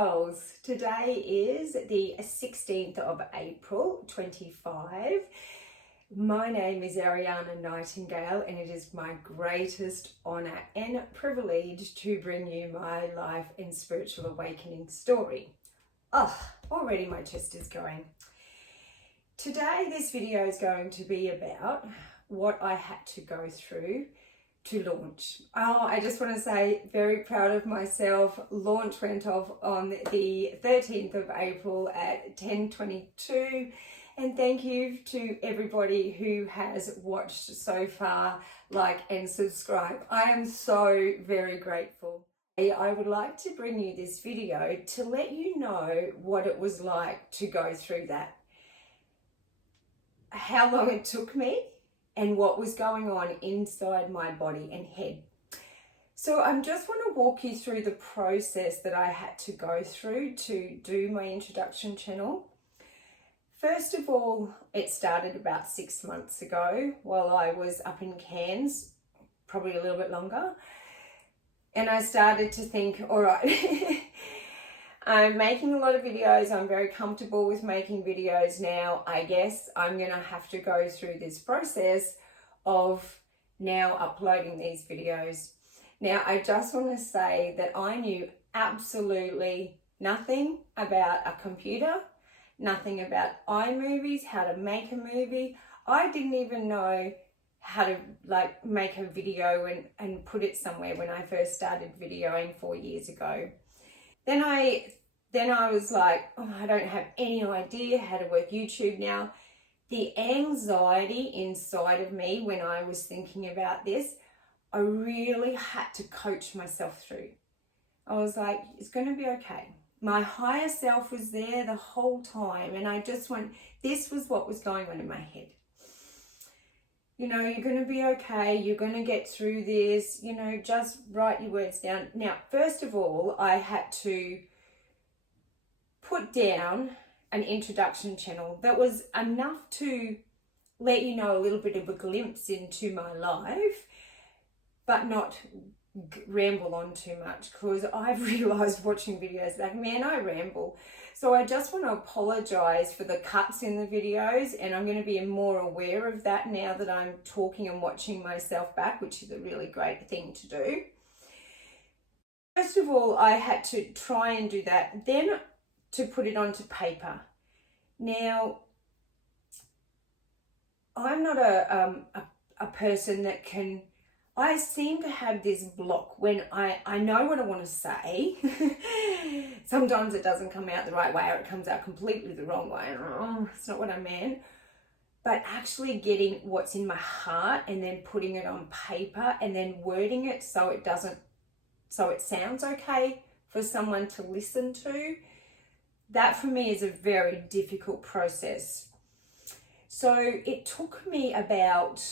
souls. Today is the 16th of April 25. My name is Ariana Nightingale and it is my greatest honour and privilege to bring you my life and spiritual awakening story. Already my chest is going. Today this video is going to be about what I had to go through to launch. I just want to say, very proud of myself. Launch went off on the 13th of April at 10:22, and thank you to everybody who has watched so far, like and subscribe. I am so very grateful. I would like to bring you this video to let you know what it was like to go through that, how long it took me, and what was going on inside my body and head. So I just want to walk you through the process that I had to go through to do my introduction channel. First of all, it started about 6 months ago while I was up in Cairns, probably a little bit longer. And I started to think, all right, I'm making a lot of videos. I'm very comfortable with making videos now. I guess I'm going to have to go through this process of now uploading these videos. Now, I just want to say that I knew absolutely nothing about a computer, nothing about iMovies, how to make a movie. I didn't even know how to make a video and put it somewhere when I first started videoing 4 years ago. Then I was like, I don't have any idea how to work YouTube now. The anxiety inside of me when I was thinking about this, I really had to coach myself through. I was like, it's going to be okay. My higher self was there the whole time, and this was what was going on in my head. You know, you're going to be okay. You're going to get through this. You know, just write your words down. Now, first of all, I had to put down an introduction channel that was enough to let you know a little bit of a glimpse into my life, but not ramble on too much, because I've realized watching videos back, man, I ramble. So I just want to apologize for the cuts in the videos, and I'm going to be more aware of that now that I'm talking and watching myself back, which is a really great thing to do. First of all, I had to try and do that, then to put it onto paper. Now, I'm not a person that can, I seem to have this block when I know what I want to say. Sometimes it doesn't come out the right way, or it comes out completely the wrong way. It's not what I meant. But actually getting what's in my heart and then putting it on paper and then wording it so it sounds okay for someone to listen to, that for me is a very difficult process. So it took me about,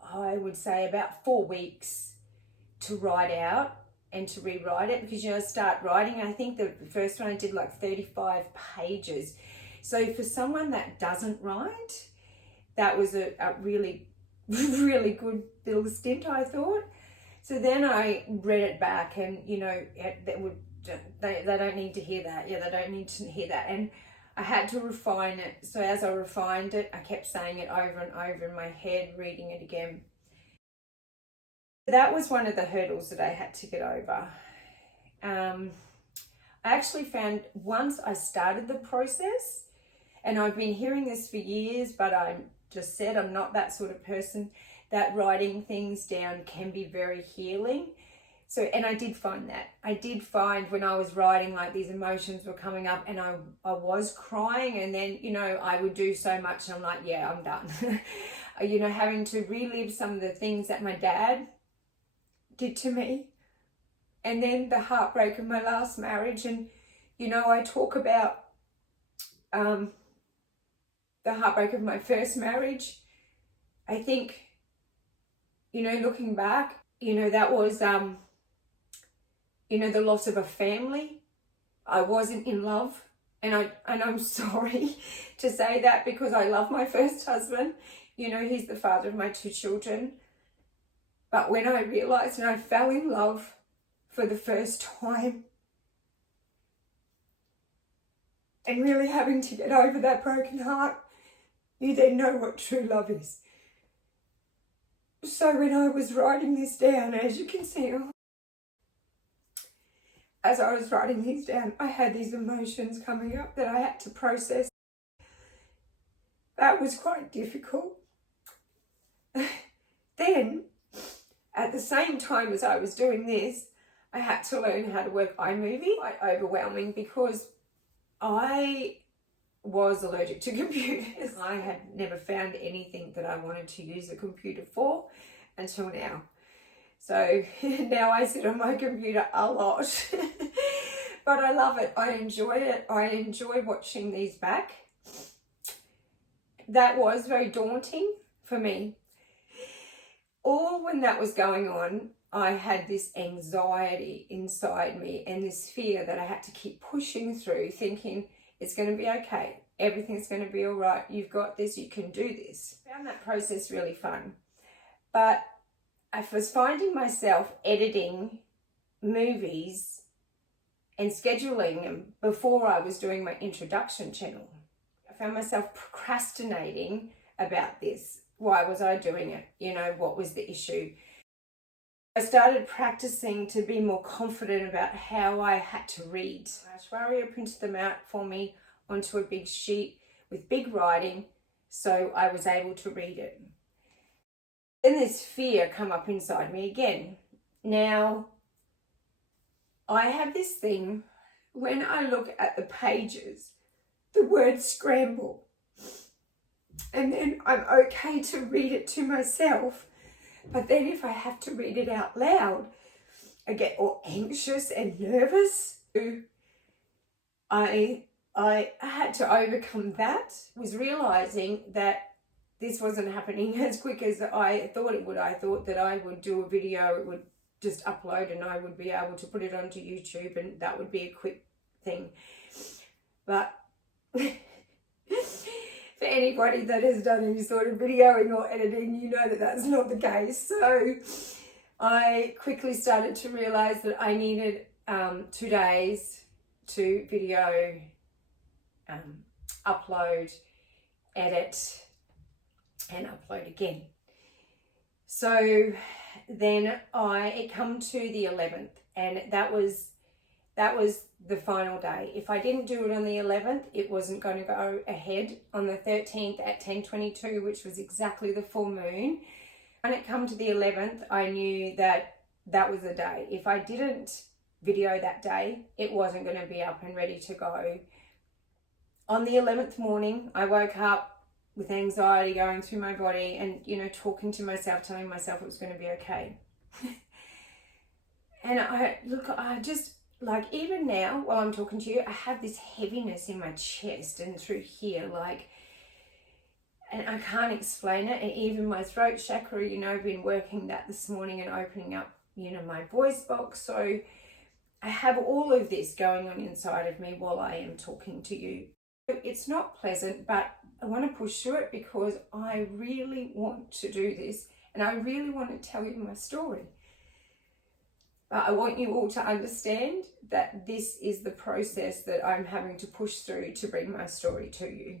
I would say, about 4 weeks to write out and to rewrite it, because, I start writing. I think the first one I did like 35 pages. So for someone that doesn't write, that was a really, really good little stint, I thought. So then I read it back, and, they don't need to hear that. Yeah, they don't need to hear that. And I had to refine it. So as I refined it, I kept saying it over and over in my head, reading it again. That was one of the hurdles that I had to get over. I actually found once I started the process, and I've been hearing this for years, but I just said I'm not that sort of person, that writing things down can be very healing. So, and I did find that. I did find when I was writing, like, these emotions were coming up, and I was crying, and then, I would do so much, and I'm like, yeah, I'm done. Having to relive some of the things that my dad did to me, and then the heartbreak of my last marriage. And, I talk about the heartbreak of my first marriage. I think, looking back, that was, the loss of a family. I wasn't in love, and I'm sorry to say that, because I love my first husband. He's the father of my 2 children. But when I realized and I fell in love for the first time, and really having to get over that broken heart, you then know what true love is. So when I was writing this down, as you can see, as I was writing these down, I had these emotions coming up that I had to process. That was quite difficult. Then, at the same time as I was doing this, I had to learn how to work iMovie. Quite overwhelming because I was allergic to computers. I had never found anything that I wanted to use a computer for until now. So now I sit on my computer a lot, but I love it. I enjoy it. I enjoy watching these back. That was very daunting for me. All when that was going on, I had this anxiety inside me and this fear that I had to keep pushing through, thinking it's going to be okay. Everything's going to be all right. You've got this. You can do this. I found that process really fun. But I was finding myself editing movies and scheduling them before I was doing my introduction channel. I found myself procrastinating about this. Why was I doing it? You know, what was the issue? I started practicing to be more confident about how I had to read. Ashwarya printed them out for me onto a big sheet with big writing, so I was able to read it. Then this fear come up inside me again. Now, I have this thing, when I look at the pages, the words scramble. And then I'm okay to read it to myself. But then if I have to read it out loud, I get all anxious and nervous. I had to overcome that. I was realizing that this wasn't happening as quick as I thought it would. I thought that I would do a video, it would just upload and I would be able to put it onto YouTube and that would be a quick thing. But for anybody that has done any sort of videoing or editing, you know that that's not the case. So I quickly started to realize that I needed 2 days to video, upload, edit, and upload again. So then it come to the 11th, and that was the final day. If I didn't do it on the 11th, it wasn't going to go ahead on the 13th at 10:22, which was exactly the full moon. When it come to the 11th, I knew that that was the day. If I didn't video that day, it wasn't going to be up and ready to go. On the 11th morning, I woke up with anxiety going through my body and, you know, talking to myself, telling myself it was going to be okay. And I just, like, even now while I'm talking to you, I have this heaviness in my chest and through here, like, and I can't explain it. And even my throat chakra, you know, I've been working that this morning and opening up, you know, my voice box. So I have all of this going on inside of me while I am talking to you. It's not pleasant, but I want to push through it because I really want to do this and I really want to tell you my story. But I want you all to understand that this is the process that I'm having to push through to bring my story to you.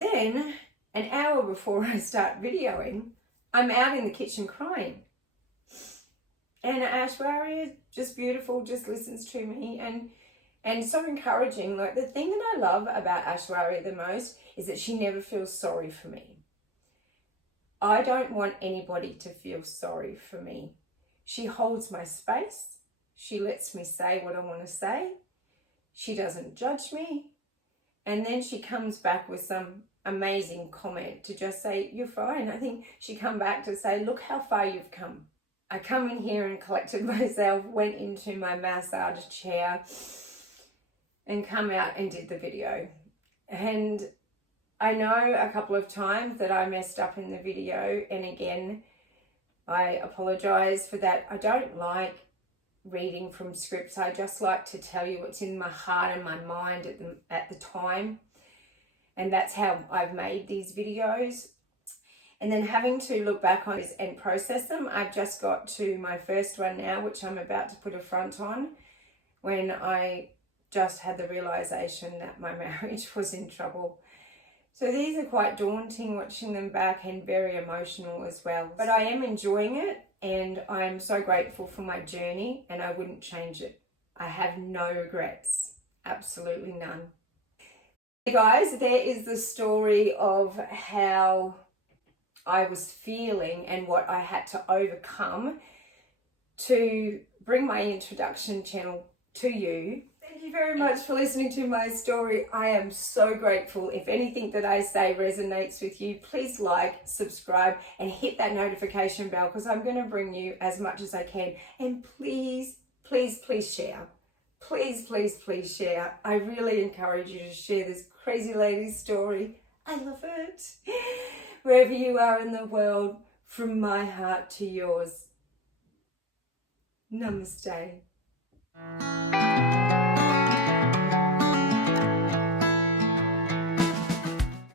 Then, an hour before I start videoing, I'm out in the kitchen crying. And Ashwarya, just beautiful, just listens to me and so encouraging. Like, the thing that I love about Ashwarya the most is that she never feels sorry for me. I don't want anybody to feel sorry for me. She holds my space. She lets me say what I want to say. She doesn't judge me. And then she comes back with some amazing comment to just say, you're fine. I think she come back to say, look how far you've come. I come in here and collected myself, went into my massage chair and come out and did the video. And I know a couple of times that I messed up in the video, and again, I apologize for that. I don't like reading from scripts. I just like to tell you what's in my heart and my mind at the time. And that's how I've made these videos. And then having to look back on this and process them, I've just got to my first one now, which I'm about to put a front on, when I just had the realization that my marriage was in trouble. So these are quite daunting watching them back, and very emotional as well. But I am enjoying it, and I'm so grateful for my journey, and I wouldn't change it. I have no regrets, absolutely none. Hey guys, there is the story of how I was feeling and what I had to overcome to bring my introduction channel to you. Thank you very much for listening to my story. I am so grateful. If anything that I say resonates with you, please like, subscribe, and hit that notification bell, because I'm going to bring you as much as I can. And please, please, please share. Please, please, please share. I really encourage you to share this crazy lady's story. I love it. Wherever you are in the world, from my heart to yours. Namaste.